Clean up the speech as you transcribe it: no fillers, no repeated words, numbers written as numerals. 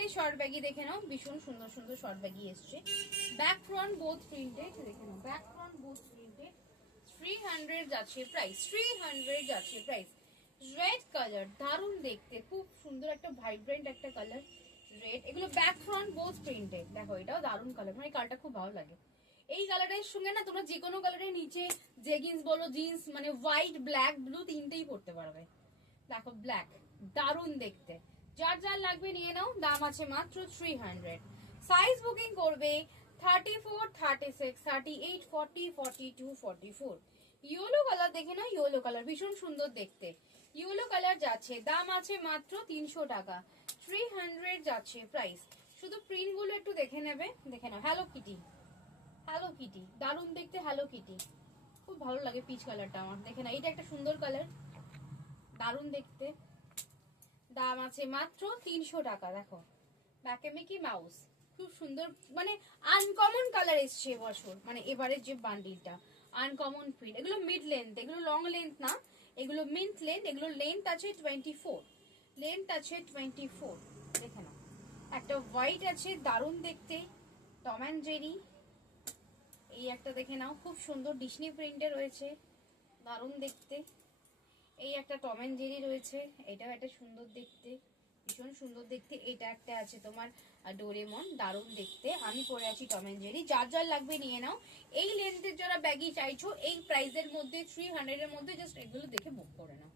Printed short baggy দেখে নাও, ভীষণ সুন্দর সুন্দর শর্ট ব্যাগি এসছে। ব্যাক ফ্রন্ট বোথ প্রিন্টেড, দেখে নাও ব্যাক ফ্রন্ট বোথ প্রিন্টেড। 300 যাচ্ছে প্রাইস, 300 যাচ্ছে প্রাইস। রেড কালার, দারুণ দেখতে, খুব সুন্দর একটা ভাইব্রেন্ট একটা কালার রেড। এগুলো ব্যাক ফ্রন্ট বোথ প্রিন্টেড। দেখো এটাও দারুণ কালার, মানে কালারটা খুব ভালো লাগে। এই কালারের সঙ্গে না তোমরা যে কোনো কালারের নিচে জেগিন্স বলো, জিন্স, মানে হোয়াইট ব্ল্যাক ব্লু তিনটেই পরতে পারবে। দেখো ব্ল্যাক, দারুণ দেখতে। যার যার লাগবে নিয়ে নাও, দাম আছে মাত্র 300। সাইজ বুকিং করবে 34, 36, 38, 40, 42, 44। ইয়েলো কালার দেখে নাও, ইয়েলো কালার ভীষণ সুন্দর দেখতে। ইয়েলো কালার যাচ্ছে, দাম আছে মাত্র 300 টাকা। 300 যাচ্ছে প্রাইস। শুধু প্রিন্ট গুলো একটু দেখে নেবে, দেখে নাও। হ্যালো কিটি, হ্যালো কিটি, দারুণ দেখতে হ্যালো কিটি, খুব ভালো লাগে পিচ কালারটা আমার। দেখে না, এটা একটা সুন্দর কালার, দারুণ দেখতে। দাম আছে মাত্র 300 টাকা। দেখো ব্যাকে মিকি মাউস, খুব সুন্দর, মানে আনকমন কালার এসছে এবছর, মানে এবারের যে বান্ডিলটা আনকমন প্রিন্ট। এগুলো মিড লেন্থ, এগুলো লং লেন্থ না, এগুলো মিড লেন্থ। এগুলো লেন্থ আছে 24, লেন্থ আছে 24। দেখে নাও, একটা হোয়াইট আছে দারুণ দেখতে, টম অ্যান্ড জেরি। এই একটা দেখে নাও, খুব সুন্দর ডিসনি প্রিন্টে রয়েছে, দারুণ দেখতে। এই একটা টম এন্ড জেরি রয়েছে, এটাও একটা সুন্দর দেখতে, ভীষণ সুন্দর দেখতে। এটা একটা আছে তোমার ডোরেমন, দারুণ দেখতে। আমি পরে আছি টম এন্ড জেরি। যার যার লাগবে নিয়ে নাও। এই লেন্থের যারা ব্যাগি চাইছো এই প্রাইসের মধ্যে 300 এর মধ্যে, জাস্ট এগুলো দেখে বুক করে নাও।